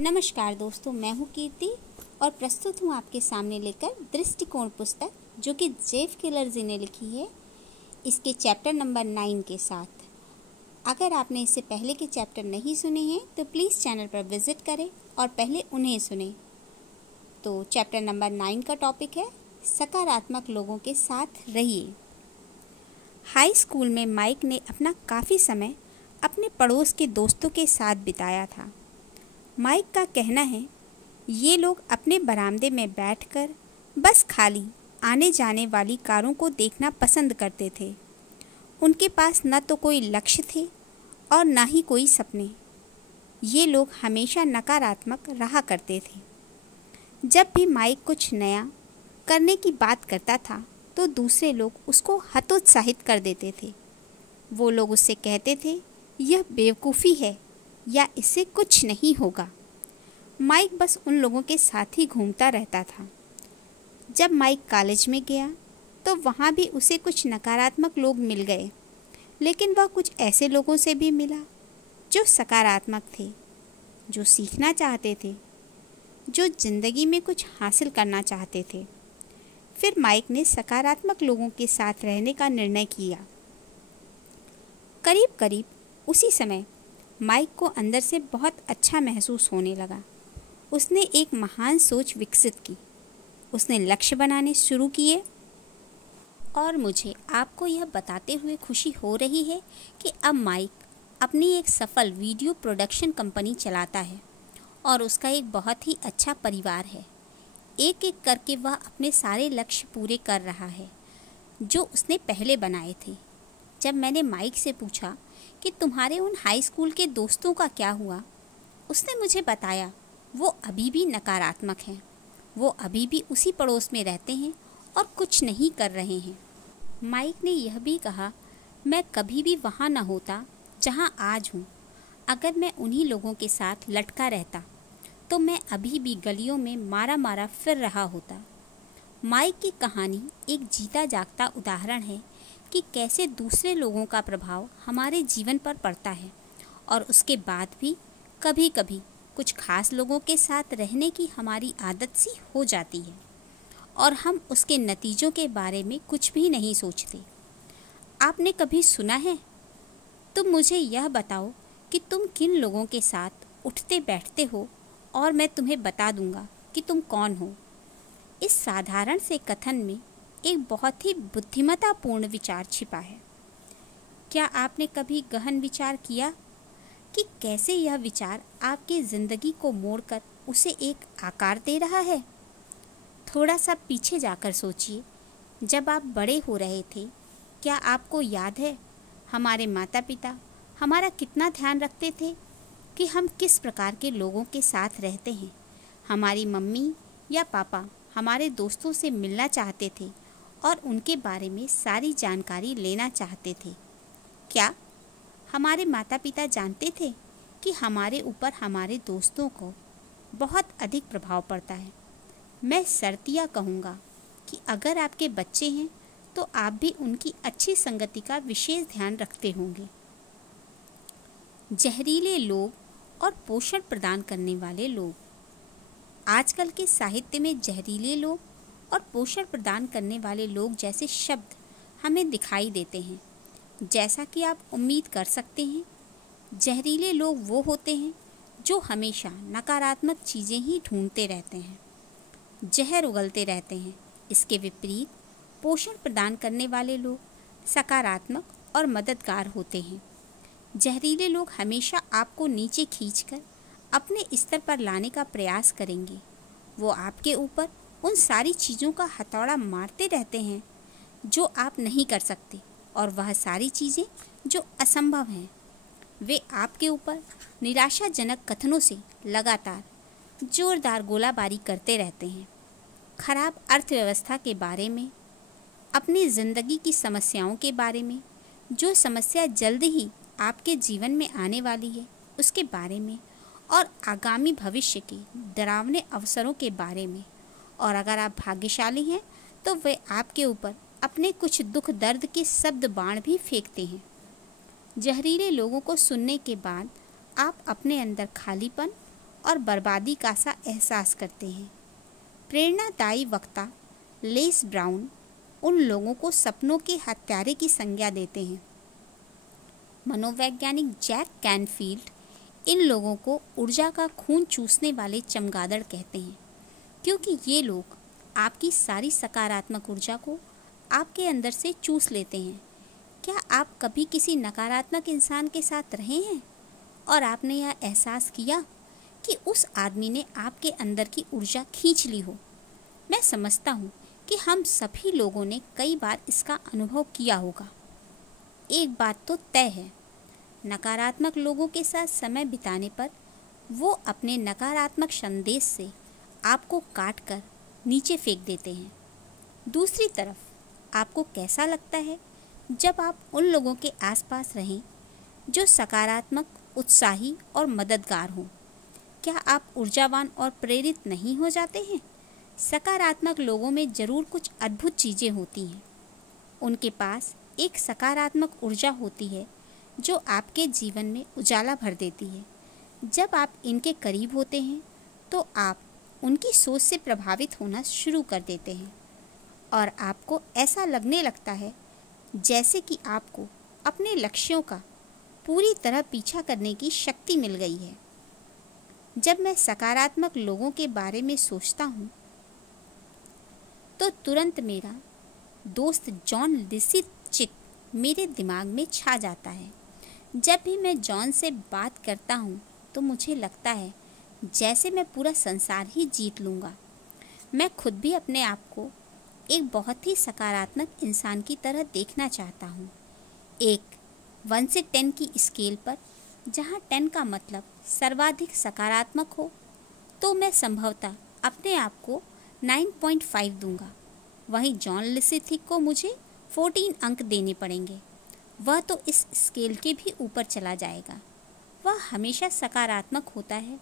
नमस्कार दोस्तों, मैं हूँ कीर्ति और प्रस्तुत हूँ आपके सामने लेकर दृष्टिकोण पुस्तक जो कि जेफ केलर ने लिखी है, इसके चैप्टर नंबर 9 के साथ। अगर आपने इससे पहले के चैप्टर नहीं सुने हैं तो प्लीज़ चैनल पर विज़िट करें और पहले उन्हें सुनें। तो चैप्टर नंबर 9 का टॉपिक है सकारात्मक लोगों के साथ रहिए। हाई स्कूल में माइक ने अपना काफ़ी समय अपने पड़ोस के दोस्तों के साथ बिताया था। माइक का कहना है, ये लोग अपने बरामदे में बैठकर बस खाली आने जाने वाली कारों को देखना पसंद करते थे। उनके पास न तो कोई लक्ष्य थे और न ही कोई सपने। ये लोग हमेशा नकारात्मक रहा करते थे। जब भी माइक कुछ नया करने की बात करता था तो दूसरे लोग उसको हतोत्साहित कर देते थे। वो लोग उससे कहते थे, यह बेवकूफ़ी है या इससे कुछ नहीं होगा। माइक बस उन लोगों के साथ ही घूमता रहता था। जब माइक कॉलेज में गया तो वहाँ भी उसे कुछ नकारात्मक लोग मिल गए, लेकिन वह कुछ ऐसे लोगों से भी मिला जो सकारात्मक थे, जो सीखना चाहते थे, जो ज़िंदगी में कुछ हासिल करना चाहते थे। फिर माइक ने सकारात्मक लोगों के साथ रहने का निर्णय किया। करीब करीब उसी समय माइक को अंदर से बहुत अच्छा महसूस होने लगा। उसने एक महान सोच विकसित की। उसने लक्ष्य बनाने शुरू किए और मुझे आपको यह बताते हुए खुशी हो रही है कि अब माइक अपनी एक सफल वीडियो प्रोडक्शन कंपनी चलाता है और उसका एक बहुत ही अच्छा परिवार है। एक एक करके वह अपने सारे लक्ष्य पूरे कर रहा है जो उसने पहले बनाए थे। जब मैंने माइक से पूछा कि तुम्हारे उन हाई स्कूल के दोस्तों का क्या हुआ, उसने मुझे बताया वो अभी भी नकारात्मक हैं। वो अभी भी उसी पड़ोस में रहते हैं और कुछ नहीं कर रहे हैं। माइक ने यह भी कहा, मैं कभी भी वहाँ न होता जहाँ आज हूँ। अगर मैं उन्हीं लोगों के साथ लटका रहता तो मैं अभी भी गलियों में मारा मारा फिर रहा होता। माइक की कहानी एक जीता जागता उदाहरण है कि कैसे दूसरे लोगों का प्रभाव हमारे जीवन पर पड़ता है और उसके बाद भी कभी कभी कुछ खास लोगों के साथ रहने की हमारी आदत सी हो जाती है और हम उसके नतीजों के बारे में कुछ भी नहीं सोचते। आपने कभी सुना है? तुम मुझे यह बताओ कि तुम किन लोगों के साथ उठते बैठते हो और मैं तुम्हें बता दूंगा कि तुम कौन हो। इस साधारण से कथन में एक बहुत ही बुद्धिमत्तापूर्ण विचार छिपा है। क्या आपने कभी गहन विचार किया कि कैसे यह विचार आपकी ज़िंदगी को मोड़कर उसे एक आकार दे रहा है? थोड़ा सा पीछे जाकर सोचिए। जब आप बड़े हो रहे थे, क्या आपको याद है हमारे माता पिता हमारा कितना ध्यान रखते थे कि हम किस प्रकार के लोगों के साथ रहते हैं? हमारी मम्मी या पापा हमारे दोस्तों से मिलना चाहते थे और उनके बारे में सारी जानकारी लेना चाहते थे। क्या हमारे माता पिता जानते थे कि हमारे ऊपर हमारे दोस्तों को बहुत अधिक प्रभाव पड़ता है? मैं शर्तिया कहूँगा कि अगर आपके बच्चे हैं तो आप भी उनकी अच्छी संगति का विशेष ध्यान रखते होंगे। जहरीले लोग और पोषण प्रदान करने वाले लोग। आजकल के साहित्य में जहरीले लोग और पोषण प्रदान करने वाले लोग जैसे शब्द हमें दिखाई देते हैं। जैसा कि आप उम्मीद कर सकते हैं, जहरीले लोग वो होते हैं जो हमेशा नकारात्मक चीज़ें ही ढूंढते रहते हैं, जहर उगलते रहते हैं। इसके विपरीत पोषण प्रदान करने वाले लोग सकारात्मक और मददगार होते हैं। जहरीले लोग हमेशा आपको नीचे खींचकर अपने स्तर पर लाने का प्रयास करेंगे। वो आपके ऊपर उन सारी चीज़ों का हथौड़ा मारते रहते हैं जो आप नहीं कर सकते और वह सारी चीज़ें जो असंभव हैं। वे आपके ऊपर निराशाजनक कथनों से लगातार जोरदार गोलाबारी करते रहते हैं। खराब अर्थव्यवस्था के बारे में, अपनी ज़िंदगी की समस्याओं के बारे में, जो समस्या जल्द ही आपके जीवन में आने वाली है उसके बारे में और आगामी भविष्य के डरावने अवसरों के बारे में। और अगर आप भाग्यशाली हैं तो वे आपके ऊपर अपने कुछ दुख दर्द के शब्द बाण भी फेंकते हैं। जहरीले लोगों को सुनने के बाद आप अपने अंदर खालीपन और बर्बादी का सा एहसास करते हैं। प्रेरणादायी वक्ता लेस ब्राउन उन लोगों को सपनों के हत्यारे की संज्ञा देते हैं। मनोवैज्ञानिक जैक कैनफील्ड इन लोगों को ऊर्जा का खून चूसने वाले चमगादड़ कहते हैं, क्योंकि ये लोग आपकी सारी सकारात्मक ऊर्जा को आपके अंदर से चूस लेते हैं। क्या आप कभी किसी नकारात्मक इंसान के साथ रहे हैं और आपने यह एहसास किया कि उस आदमी ने आपके अंदर की ऊर्जा खींच ली हो? मैं समझता हूँ कि हम सभी लोगों ने कई बार इसका अनुभव किया होगा। एक बात तो तय है, नकारात्मक लोगों के साथ समय बिताने पर वो अपने नकारात्मक संदेश से आपको काट कर नीचे फेंक देते हैं। दूसरी तरफ आपको कैसा लगता है जब आप उन लोगों के आसपास रहें जो सकारात्मक, उत्साही और मददगार हों? क्या आप ऊर्जावान और प्रेरित नहीं हो जाते हैं? सकारात्मक लोगों में ज़रूर कुछ अद्भुत चीज़ें होती हैं। उनके पास एक सकारात्मक ऊर्जा होती है जो आपके जीवन में उजाला भर देती है। जब आप इनके करीब होते हैं तो आप उनकी सोच से प्रभावित होना शुरू कर देते हैं और आपको ऐसा लगने लगता है जैसे कि आपको अपने लक्ष्यों का पूरी तरह पीछा करने की शक्ति मिल गई है। जब मैं सकारात्मक लोगों के बारे में सोचता हूँ तो तुरंत मेरा दोस्त जॉन लिसिचिक मेरे दिमाग में छा जाता है। जब भी मैं जॉन से बात करता हूँ तो मुझे लगता है जैसे मैं पूरा संसार ही जीत लूँगा। मैं खुद भी अपने आप को एक बहुत ही सकारात्मक इंसान की तरह देखना चाहता हूँ। एक 1 से 10 की स्केल पर, जहाँ 10 का मतलब सर्वाधिक सकारात्मक हो, तो मैं संभवतः अपने आप को 9.5 दूंगा। वहीं जॉन लिसिथिक को मुझे 14 अंक देने पड़ेंगे। वह तो इस स्केल के भी ऊपर चला जाएगा। वह हमेशा सकारात्मक होता है,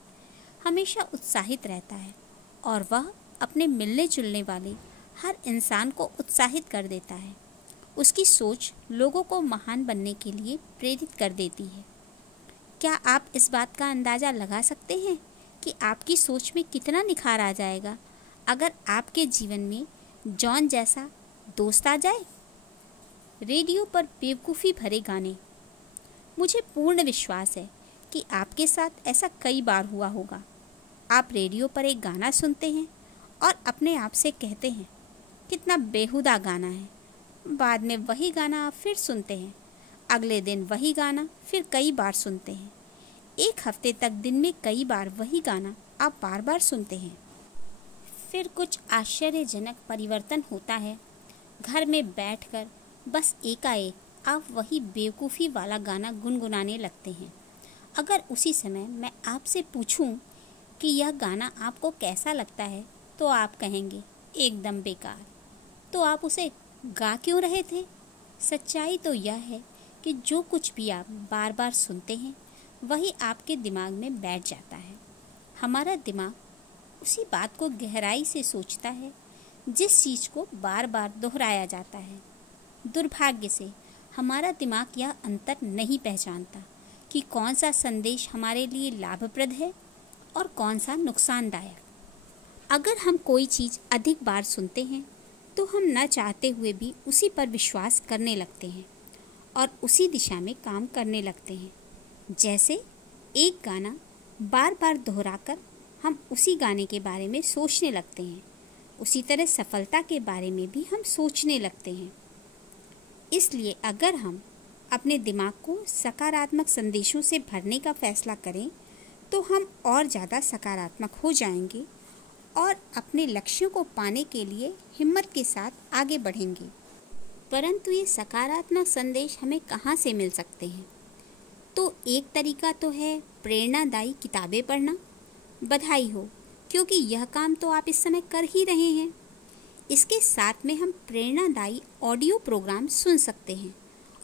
हमेशा उत्साहित रहता है और वह अपने मिलने जुलने वाले हर इंसान को उत्साहित कर देता है। उसकी सोच लोगों को महान बनने के लिए प्रेरित कर देती है। क्या आप इस बात का अंदाज़ा लगा सकते हैं कि आपकी सोच में कितना निखार आ जाएगा अगर आपके जीवन में जॉन जैसा दोस्त आ जाए? रेडियो पर बेवकूफ़ी भरे गाने। मुझे पूर्ण विश्वास है कि आपके साथ ऐसा कई बार हुआ होगा। आप रेडियो पर एक गाना सुनते हैं और अपने आप से कहते हैं, कितना बेहुदा गाना है। बाद में वही गाना आप फिर सुनते हैं, अगले दिन वही गाना फिर कई बार सुनते हैं। एक हफ्ते तक दिन में कई बार वही गाना आप बार बार सुनते हैं। फिर कुछ आश्चर्यजनक परिवर्तन होता है। घर में बैठकर बस एकाएक आप वही बेवकूफ़ी वाला गाना गुनगुनाने लगते हैं। अगर उसी समय मैं आपसे पूछूं कि यह गाना आपको कैसा लगता है तो आप कहेंगे एकदम बेकार। तो आप उसे गा क्यों रहे थे? सच्चाई तो यह है कि जो कुछ भी आप बार बार सुनते हैं वही आपके दिमाग में बैठ जाता है। हमारा दिमाग उसी बात को गहराई से सोचता है जिस चीज़ को बार बार दोहराया जाता है। दुर्भाग्य से हमारा दिमाग यह अंतर नहीं पहचानता कि कौन सा संदेश हमारे लिए लाभप्रद है और कौन सा नुकसानदायक। अगर हम कोई चीज़ अधिक बार सुनते हैं तो हम न चाहते हुए भी उसी पर विश्वास करने लगते हैं और उसी दिशा में काम करने लगते हैं। जैसे एक गाना बार बार दोहराकर हम उसी गाने के बारे में सोचने लगते हैं, उसी तरह सफलता के बारे में भी हम सोचने लगते हैं। इसलिए अगर हम अपने दिमाग को सकारात्मक संदेशों से भरने का फैसला करें तो हम और ज़्यादा सकारात्मक हो जाएंगे और अपने लक्ष्यों को पाने के लिए हिम्मत के साथ आगे बढ़ेंगे। परंतु ये सकारात्मक संदेश हमें कहाँ से मिल सकते हैं? तो एक तरीका तो है प्रेरणादायी किताबें पढ़ना। बधाई हो, क्योंकि यह काम तो आप इस समय कर ही रहे हैं। इसके साथ में हम प्रेरणादायी ऑडियो प्रोग्राम सुन सकते हैं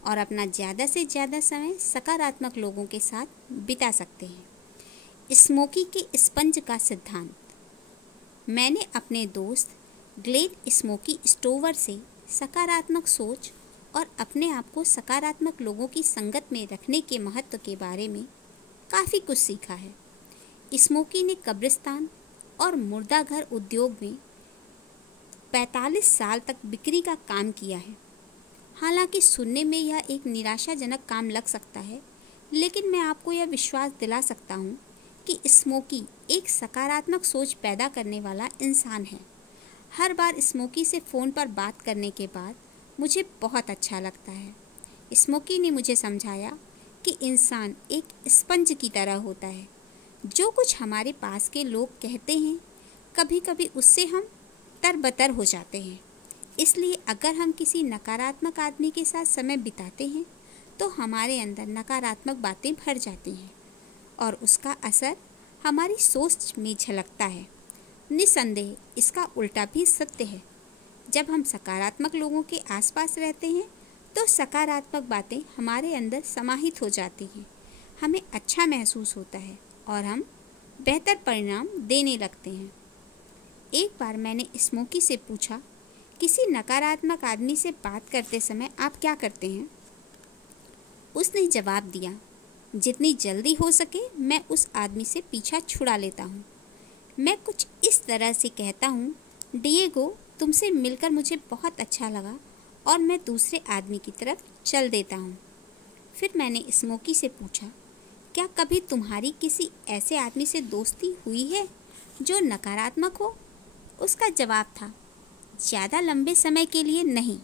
और अपना ज़्यादा से ज़्यादा समय सकारात्मक लोगों के साथ बिता सकते हैं। स्मोकी के स्पंज का सिद्धांत। मैंने अपने दोस्त ग्लेन स्मोकी स्टोवर से सकारात्मक सोच और अपने आप को सकारात्मक लोगों की संगत में रखने के महत्व के बारे में काफ़ी कुछ सीखा है। स्मोकी ने कब्रिस्तान और मुर्दाघर उद्योग में 45 साल तक बिक्री का काम किया है। हालांकि सुनने में यह एक निराशाजनक काम लग सकता है, लेकिन मैं आपको यह विश्वास दिला सकता हूँ कि स्मोकी एक सकारात्मक सोच पैदा करने वाला इंसान है। हर बार स्मोकी से फ़ोन पर बात करने के बाद मुझे बहुत अच्छा लगता है। स्मोकी ने मुझे समझाया कि इंसान एक स्पंज की तरह होता है। जो कुछ हमारे पास के लोग कहते हैं, कभी कभी उससे हम तरबतर हो जाते हैं। इसलिए अगर हम किसी नकारात्मक आदमी के साथ समय बिताते हैं तो हमारे अंदर नकारात्मक बातें भर जाती हैं और उसका असर हमारी सोच में झलकता है। निस्संदेह इसका उल्टा भी सत्य है। जब हम सकारात्मक लोगों के आसपास रहते हैं तो सकारात्मक बातें हमारे अंदर समाहित हो जाती हैं। हमें अच्छा महसूस होता है और हम बेहतर परिणाम देने लगते हैं। एक बार मैंने स्मोकी से पूछा, किसी नकारात्मक आदमी से बात करते समय आप क्या करते हैं? उसने जवाब दिया, जितनी जल्दी हो सके मैं उस आदमी से पीछा छुड़ा लेता हूँ। मैं कुछ इस तरह से कहता हूँ, डिएगो, तुमसे मिलकर मुझे बहुत अच्छा लगा, और मैं दूसरे आदमी की तरफ चल देता हूँ। फिर मैंने स्मोकी से पूछा, क्या कभी तुम्हारी किसी ऐसे आदमी से दोस्ती हुई है जो नकारात्मक हो? उसका जवाब था, ज़्यादा लंबे समय के लिए नहीं।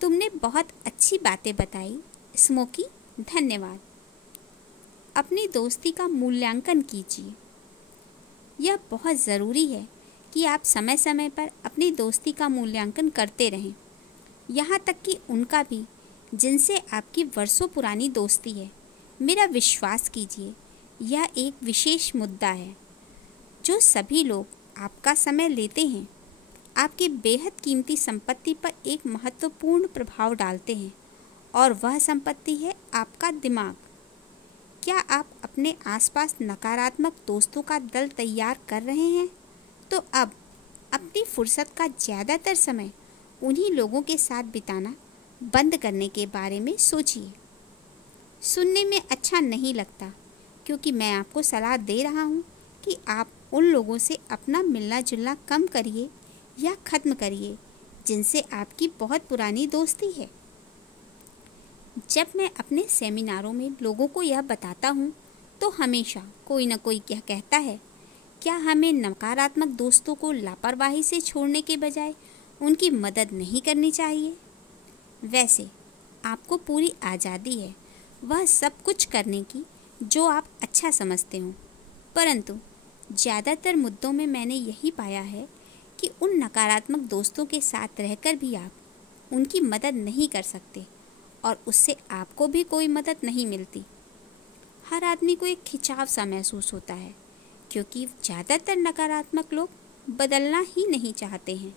तुमने बहुत अच्छी बातें बताई स्मोकी, धन्यवाद। अपनी दोस्ती का मूल्यांकन कीजिए। यह बहुत ज़रूरी है कि आप समय समय पर अपनी दोस्ती का मूल्यांकन करते रहें, यहाँ तक कि उनका भी जिनसे आपकी वर्षों पुरानी दोस्ती है। मेरा विश्वास कीजिए, यह एक विशेष मुद्दा है। जो सभी लोग आपका समय लेते हैं, आपकी बेहद कीमती संपत्ति पर एक महत्वपूर्ण प्रभाव डालते हैं, और वह संपत्ति है आपका दिमाग। क्या आप अपने आसपास नकारात्मक दोस्तों का दल तैयार कर रहे हैं? तो अब अपनी फुर्सत का ज़्यादातर समय उन्हीं लोगों के साथ बिताना बंद करने के बारे में सोचिए। सुनने में अच्छा नहीं लगता, क्योंकि मैं आपको सलाह दे रहा हूँ कि आप उन लोगों से अपना मिलना जुलना कम करिए या ख़त्म करिए जिनसे आपकी बहुत पुरानी दोस्ती है। जब मैं अपने सेमिनारों में लोगों को यह बताता हूँ तो हमेशा कोई न कोई क्या कहता है, क्या हमें नकारात्मक दोस्तों को लापरवाही से छोड़ने के बजाय उनकी मदद नहीं करनी चाहिए? वैसे आपको पूरी आज़ादी है वह सब कुछ करने की जो आप अच्छा समझते हो, परंतु ज़्यादातर मुद्दों में मैंने यही पाया है कि उन नकारात्मक दोस्तों के साथ रहकर भी आप उनकी मदद नहीं कर सकते और उससे आपको भी कोई मदद नहीं मिलती। हर आदमी को एक खिंचाव सा महसूस होता है, क्योंकि ज़्यादातर नकारात्मक लोग बदलना ही नहीं चाहते हैं।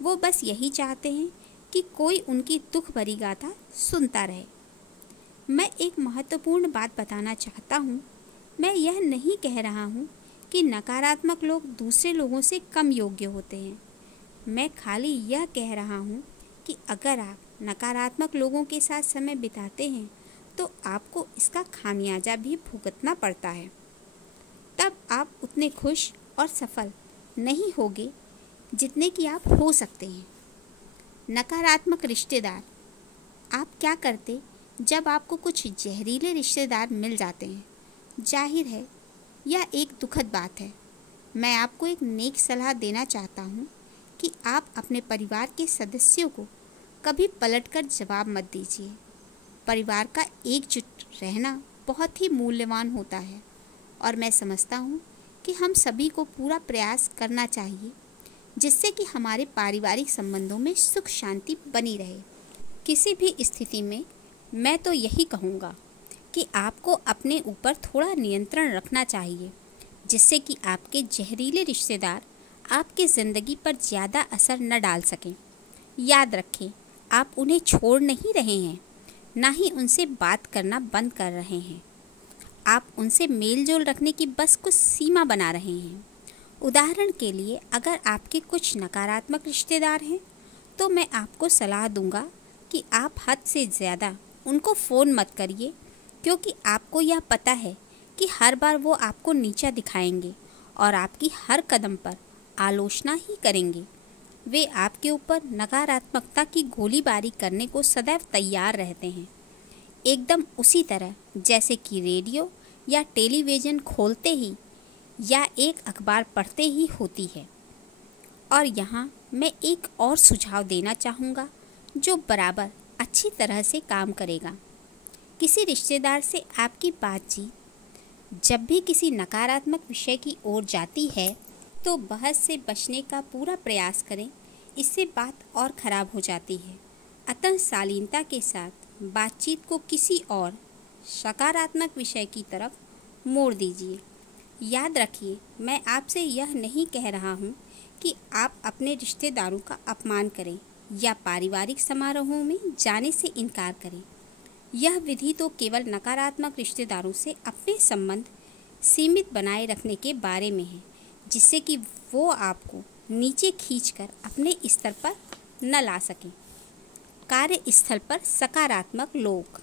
वो बस यही चाहते हैं कि कोई उनकी दुख भरी गाथा सुनता रहे। मैं एक महत्वपूर्ण बात बताना चाहता हूँ। मैं यह नहीं कह रहा हूँ कि नकारात्मक लोग दूसरे लोगों से कम योग्य होते हैं। मैं खाली यह कह रहा हूँ कि अगर आप नकारात्मक लोगों के साथ समय बिताते हैं तो आपको इसका खामियाजा भी भुगतना पड़ता है। तब आप उतने खुश और सफल नहीं होगे जितने कि आप हो सकते हैं। नकारात्मक रिश्तेदार। आप क्या करते जब आपको कुछ जहरीले रिश्तेदार मिल जाते हैं? जाहिर है यह एक दुखद बात है। मैं आपको एक नेक सलाह देना चाहता हूँ कि आप अपने परिवार के सदस्यों को कभी पलटकर जवाब मत दीजिए। परिवार का एकजुट रहना बहुत ही मूल्यवान होता है और मैं समझता हूँ कि हम सभी को पूरा प्रयास करना चाहिए जिससे कि हमारे पारिवारिक संबंधों में सुख शांति बनी रहे। किसी भी स्थिति में मैं तो यही कहूँगा कि आपको अपने ऊपर थोड़ा नियंत्रण रखना चाहिए, जिससे कि आपके जहरीले रिश्तेदार आपकी ज़िंदगी पर ज़्यादा असर न डाल सकें। याद रखें, आप उन्हें छोड़ नहीं रहे हैं, ना ही उनसे बात करना बंद कर रहे हैं। आप उनसे मेल जोल रखने की बस कुछ सीमा बना रहे हैं। उदाहरण के लिए, अगर आपके कुछ नकारात्मक रिश्तेदार हैं तो मैं आपको सलाह दूंगा कि आप हद से ज़्यादा उनको फ़ोन मत करिए, क्योंकि आपको यह पता है कि हर बार वो आपको नीचा दिखाएंगे और आपकी हर कदम पर आलोचना ही करेंगे। वे आपके ऊपर नकारात्मकता की गोलीबारी करने को सदैव तैयार रहते हैं, एकदम उसी तरह जैसे कि रेडियो या टेलीविज़न खोलते ही या एक अखबार पढ़ते ही होती है। और यहाँ मैं एक और सुझाव देना चाहूँगा जो बराबर अच्छी तरह से काम करेगा। किसी रिश्तेदार से आपकी बातचीत जब भी किसी नकारात्मक विषय की ओर जाती है तो बहस से बचने का पूरा प्रयास करें, इससे बात और ख़राब हो जाती है। अतः शालीनता के साथ बातचीत को किसी और सकारात्मक विषय की तरफ मोड़ दीजिए। याद रखिए, मैं आपसे यह नहीं कह रहा हूँ कि आप अपने रिश्तेदारों का अपमान करें या पारिवारिक समारोहों में जाने से इनकार करें। यह विधि तो केवल नकारात्मक रिश्तेदारों से अपने संबंध सीमित बनाए रखने के बारे में है, जिससे कि वो आपको नीचे खींचकर अपने स्तर पर न ला सकें। कार्यस्थल पर सकारात्मक लोग।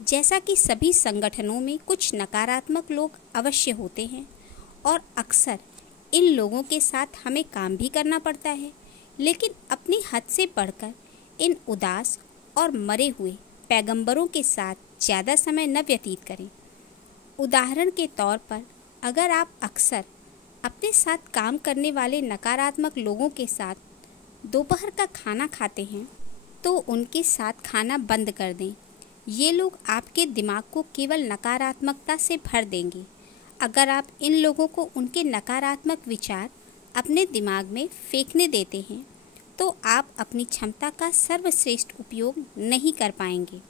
जैसा कि सभी संगठनों में कुछ नकारात्मक लोग अवश्य होते हैं और अक्सर इन लोगों के साथ हमें काम भी करना पड़ता है, लेकिन अपनी हद से बढ़कर इन उदास और मरे हुए पैगंबरों के साथ ज़्यादा समय न व्यतीत करें। उदाहरण के तौर पर, अगर आप अक्सर अपने साथ काम करने वाले नकारात्मक लोगों के साथ दोपहर का खाना खाते हैं तो उनके साथ खाना बंद कर दें। ये लोग आपके दिमाग को केवल नकारात्मकता से भर देंगे। अगर आप इन लोगों को उनके नकारात्मक विचार अपने दिमाग में फेंकने देते हैं तो आप अपनी क्षमता का सर्वश्रेष्ठ उपयोग नहीं कर पाएंगे।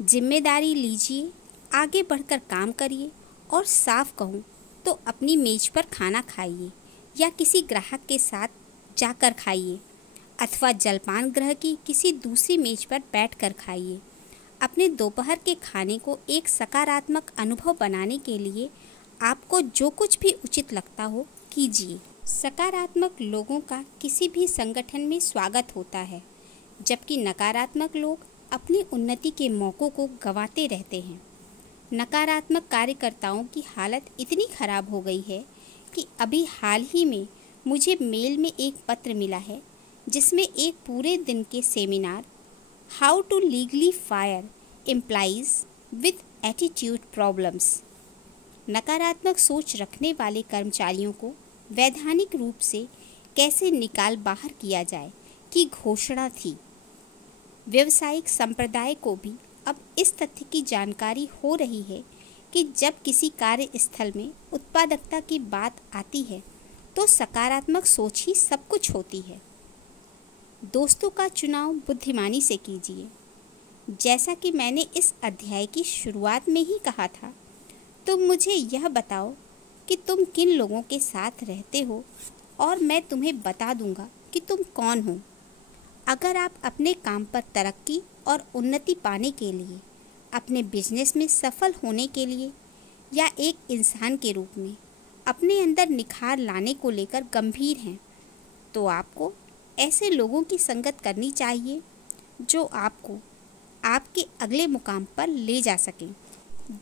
जिम्मेदारी लीजिए, आगे बढ़कर काम करिए और साफ कहूँ तो अपनी मेज पर खाना खाइए या किसी ग्राहक के साथ जाकर खाइए अथवा जलपान गृह की किसी दूसरी मेज पर बैठकर खाइए। अपने दोपहर के खाने को एक सकारात्मक अनुभव बनाने के लिए आपको जो कुछ भी उचित लगता हो कीजिए। सकारात्मक लोगों का किसी भी संगठन में स्वागत होता है, जबकि नकारात्मक लोग अपनी उन्नति के मौक़ों को गंवाते रहते हैं। नकारात्मक कार्यकर्ताओं की हालत इतनी खराब हो गई है कि अभी हाल ही में मुझे मेल में एक पत्र मिला है जिसमें एक पूरे दिन के seminar how to legally fire employees with attitude problems, नकारात्मक सोच रखने वाले कर्मचारियों को वैधानिक रूप से कैसे निकाल बाहर किया जाए की घोषणा थी। व्यावसायिक संप्रदाय को भी अब इस तथ्य की जानकारी हो रही है कि जब किसी कार्यस्थल में उत्पादकता की बात आती है तो सकारात्मक सोच ही सब कुछ होती है। दोस्तों का चुनाव बुद्धिमानी से कीजिए। जैसा कि मैंने इस अध्याय की शुरुआत में ही कहा था, तुम मुझे यह बताओ कि तुम किन लोगों के साथ रहते हो और मैं तुम्हें बता दूंगा कि तुम कौन हो। अगर आप अपने काम पर तरक्की और उन्नति पाने के लिए, अपने बिजनेस में सफल होने के लिए या एक इंसान के रूप में अपने अंदर निखार लाने को लेकर गंभीर हैं, तो आपको ऐसे लोगों की संगत करनी चाहिए जो आपको आपके अगले मुकाम पर ले जा सकें।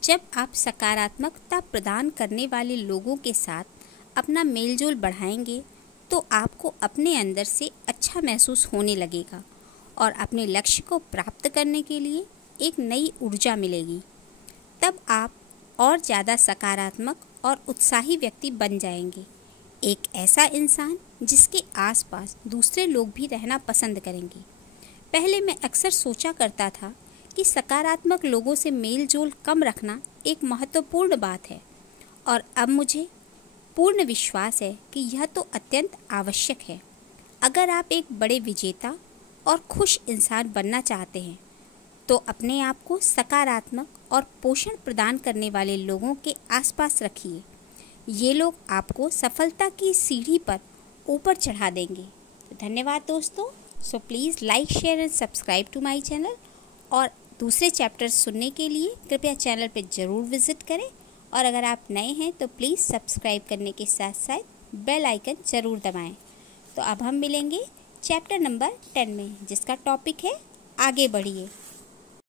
जब आप सकारात्मकता प्रदान करने वाले लोगों के साथ अपना मेलजोल बढ़ाएंगे तो आपको अपने अंदर से अच्छा महसूस होने लगेगा और अपने लक्ष्य को प्राप्त करने के लिए एक नई ऊर्जा मिलेगी। तब आप और ज़्यादा सकारात्मक और उत्साही व्यक्ति बन जाएंगे, एक ऐसा इंसान जिसके आसपास दूसरे लोग भी रहना पसंद करेंगे। पहले मैं अक्सर सोचा करता था कि सकारात्मक लोगों से मेल जोल कम रखना एक महत्वपूर्ण बात है, और अब मुझे पूर्ण विश्वास है कि यह तो अत्यंत आवश्यक है। अगर आप एक बड़े विजेता और खुश इंसान बनना चाहते हैं तो अपने आप को सकारात्मक और पोषण प्रदान करने वाले लोगों के आसपास रखिए। ये लोग आपको सफलता की सीढ़ी पर ऊपर चढ़ा देंगे। तो धन्यवाद दोस्तों। So please like, share and subscribe to my channel, और दूसरे चैप्टर्स सुनने के लिए कृपया चैनल पर ज़रूर विज़िट करें। और अगर आप नए हैं तो प्लीज़ सब्सक्राइब करने के साथ साथ बेल आइकन ज़रूर दबाएं। तो अब हम मिलेंगे चैप्टर नंबर 10 में, जिसका टॉपिक है आगे बढ़िए।